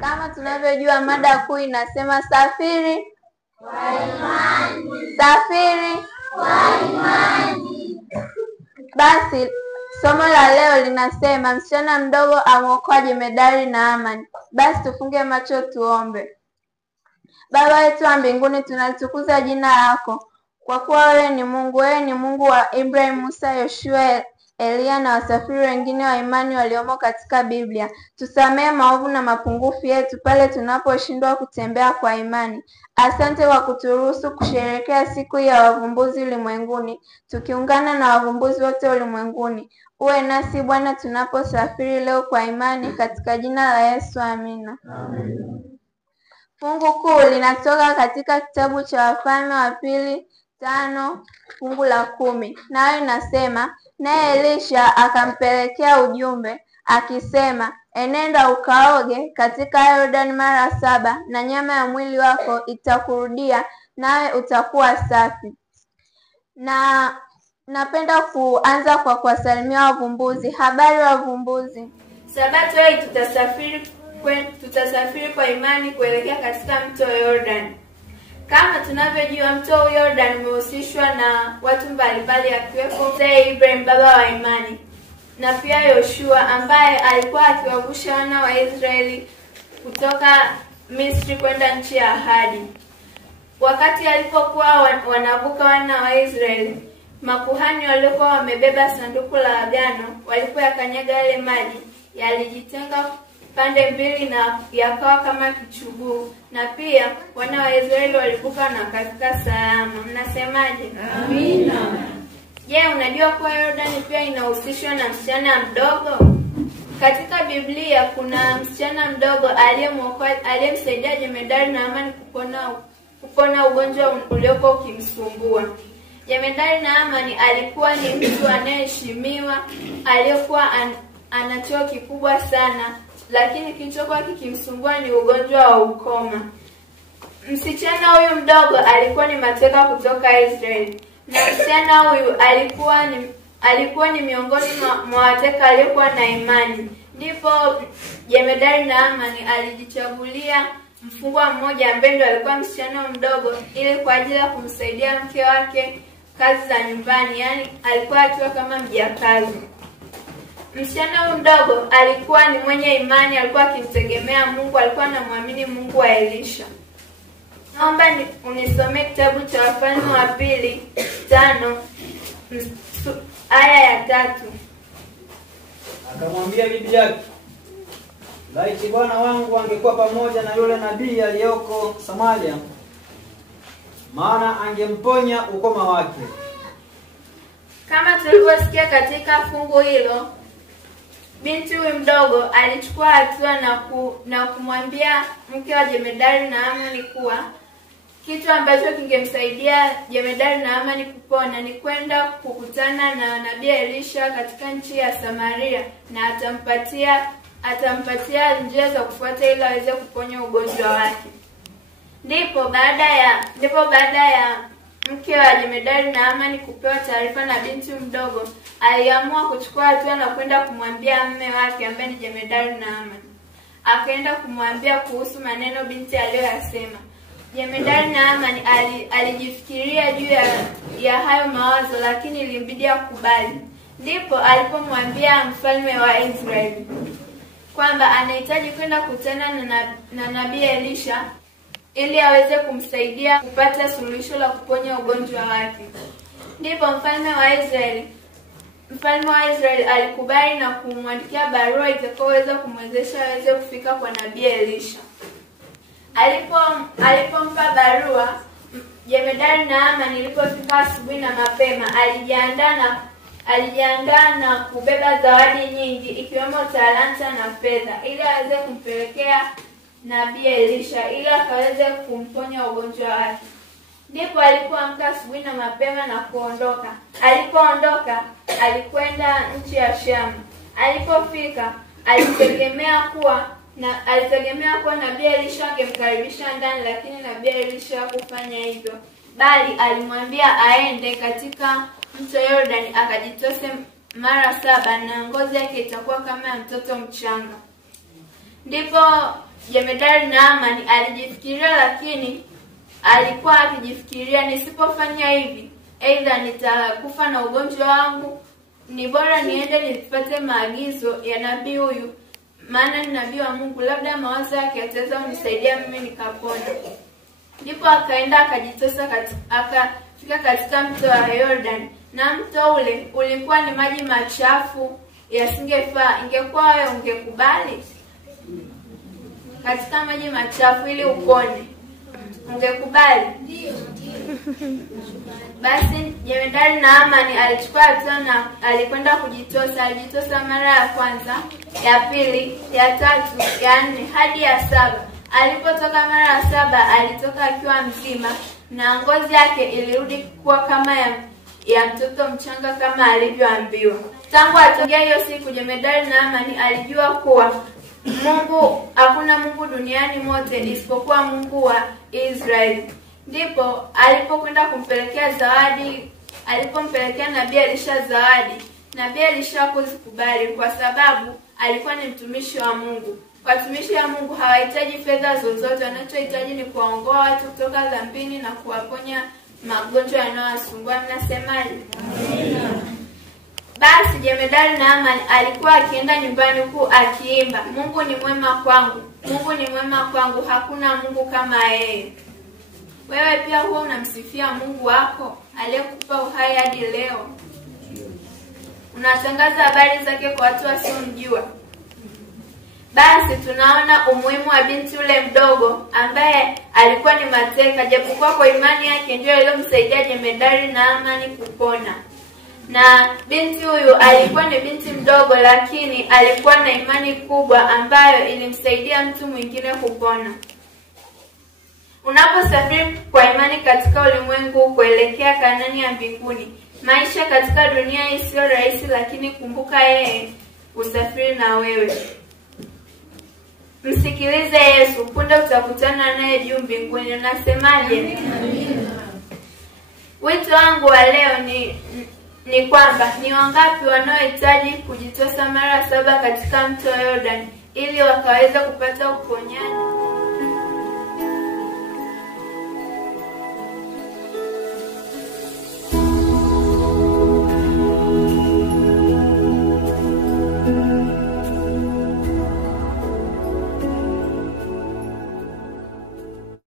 Kama tunavyojua mada kuu inasema safiri kwa imani. Safiri kwa imani. Basi somo la leo linasema msichana mdogo amwokoa jemedari Naamani. Basi tufunge macho tuombe. Baba wetu wa mbinguni, tunalitukuza jina lako kwa kuwa wewe ni Mungu. Wewe ni Mungu wa Ibrahim, Musa, Yoshua, Elia na wasafiri wengine wa imani waliomo katika Biblia. Tusamee maovu na mapungufu yetu pale tunaposhindwa kutembea kwa imani. Asante kwa kuturuhusu kusherehekea siku ya wavumbuzi ulimwenguni, tukiungana na wavumbuzi wote ulimwenguni. Uwe nasi Bwana tunaposafiri leo kwa imani, katika jina la Yesu, amina. Amen. Fungu kuu linatoka katika kitabu cha Wafalme wa Pili 5 fungu la 10. Nayo inasema, naye Elisha akampelekea ujumbe akisema, enenda ukaoge katika Yordani mara 7 na nyama ya mwili wako itakurudia, nawe utakuwa safi. Na napenda kuanza kwa kuwasalimia wavumbuzi. Habari wavumbuzi. Sabato hii tutasafiri kwa imani kuelekea katika mto Yordani. Kama tunavyojua mto Yordani umehusishwa na watu mbalimbali akiwepo mzee Ibrahim, baba wa imani, na pia Yoshua ambaye alikuwa akiwavusha wana wa Israeli kutoka Misri kwenda nchi ya ahadi. Wakati alipokuwa wanavuka wana wa Israeli, makuhani waliokuwa wamebeba sanduku la agano walipoyakanyaga yale maji, yalijitenga pande mbili na yakawa kama kichuguu, na pia wana wa Israeli walivuka na kafika salama. Mnasemaje? Amina. Je, unajua kuwa Yordani pia inahusishwa na msichana mdogo? Katika Biblia kuna msichana mdogo aliyemsaidia jemedari Naamani kupona ugonjwa uliokuwa ukimsumbua. Jemedari Naamani alikuwa ni mtu anayeheshimiwa, aliyekuwa ana cheo kikubwa sana, lakini kilichokuwa kikimsumbua ni ugonjwa wa ukoma. Msichana huyu mdogo alikuwa ni mateka kutoka Israeli, na msichana huyu alikuwa ni miongoni mwa wateka aliokuwa na imani. Ndipo jemedari Naamani alijichagulia mfungwa mmoja ambaye ndio alikuwa msichana mdogo, ili kwa ajili ya kumsaidia mke wake kazi za nyumbani, yani alikuwa akiwa kama mjakazi. Msichana huyu mdogo alikuwa ni mwenye imani, alikuwa akimtegemea Mungu, alikuwa anamwamini Mungu wa Elisha. Naomba unisomee kitabu cha Wafalme wa Pili 5 aya ya 3. Akamwambia bibi yake, laiti bwana wangu angekuwa pamoja na yule nabii aliyoko Samaria, maana angemponya ukoma wake. Kama tulivyosikia katika fungu hilo, binti huyu mdogo alichukua hatua na kumwambia mke wa jemedari Naamani kuwa kitu ambacho kingemsaidia jemedari Naamani kupona ni kwenda kukutana na nabii Elisha katika nchi ya Samaria, na atampatia njia za kufuata ili aweze kuponya ugonjwa wake. Ndipo baada ya mke wa jemedari Naamani kupewa taarifa na binti mdogo, aliamua kuchukua hatua na kwenda kumwambia mume wake ambaye ni jemedari Naamani. Akaenda kumwambia kuhusu maneno binti aliyoyasema. Jemedari Naamani alijifikiria juu ya hayo mawazo, lakini ilimbidi akubali. Ndipo alipomwambia mfalme wa Israeli kwamba anahitaji kwenda kukutana na nabii Elisha ili aweze kumsaidia kupata suluhisho la kuponya ugonjwa wake. Ndipo mfalme wa Israeli alikubali na kumwandikia barua itakayoweza kumwezesha aweze kufika kwa nabii Elisha. Alipompa barua, jemedari Naamani alipofika asubuhi na mapema, alijiandaa na kubeba zawadi nyingi ikiwemo talanta na fedha ili aweze kumpelekea nabii Elisha ili akaweze kumponya ugonjwa wake. Ndipo alipoamka asubuhi na mapema na kuondoka. Alipoondoka, alikwenda nchi ya Shamu. Alipofika, alitegemea kuwa nabii Elisha angemkaribisha ndani, lakini nabii Elisha hakufanya hivyo, bali alimwambia aende katika mto Yordani akajitose mara 7 na ngozi yake itakuwa kama ya mtoto mchanga. Ndipo Jemedari Naamani alijifikiria, lakini alikuwa akijifikiria, nisipofanya hivi aidha nitakufa na ugonjwa wangu, ni bora niende nipate maagizo ya nabii huyu, maana ni nabii wa Mungu, labda mawazo yake yataweza kunisaidia mimi nikapona. Ndipo akaenda akajitosa akafika katika mto wa Jordan, na mto ule ulikuwa ni maji machafu yasingefaa. Ingekuwa wewe ungekubali katika maji machafu ili upone? Ungekubali? Ndio. Basi Jemedari Naamani alichukua hatua na alikwenda kujitosa. Alijitosa mara ya kwanza, ya pili, ya tatu, ya 4 hadi ya 7. Alipotoka mara ya 7 alitoka akiwa mzima na ngozi yake ilirudi kuwa kama ya mtoto mchanga kama alivyoambiwa. Tangu atokea hiyo siku Jemedari Naamani alijua kuwa hakuna Mungu duniani mote isipokuwa Mungu wa Israeli. Ndipo alipokwenda kumpelekea zawadi, alipompelekea nabii Elisha zawadi. Nabii Elisha hakuzikubali kwa sababu alikuwa ni mtumishi wa Mungu. Watumishi wa Mungu hawahitaji fedha zozote, wanachohitaji ni kuwaongoa watu kutoka dhambini na kuwaponya magonjwa yanayowasumbua. Mnasemaje? Amina. Basi Jemedari Naamani alikuwa akienda nyumbani huku akiimba, Mungu ni mwema kwangu, Mungu ni mwema kwangu, hakuna Mungu kama yeye. Wewe pia huwa unamsifia Mungu wako aliyekupa uhai hadi leo? Unatangaza habari zake kwa watu wasiomjua? Basi tunaona umuhimu wa binti ule mdogo ambaye alikuwa ni mateka, japokuwa kwa imani yake ndio iliyomsaidia Jemedari Naamani kupona. Na binti huyu alikuwa ni binti mdogo, lakini alikuwa na imani kubwa ambayo ilimsaidia mtu mwingine kupona. Unaposafiri kwa imani katika ulimwengu kuelekea Kanaani ya mbinguni, maisha katika dunia hii sio rahisi, lakini kumbuka yeye usafiri na wewe. Msikilize Yesu, punde utakutana naye juu mbinguni. Unasemaje? Wito wangu wa leo ni kwamba ni wangapi wanaohitaji kujitosa mara 7 katika mto Jordan ili wakaweza kupata uponyaji?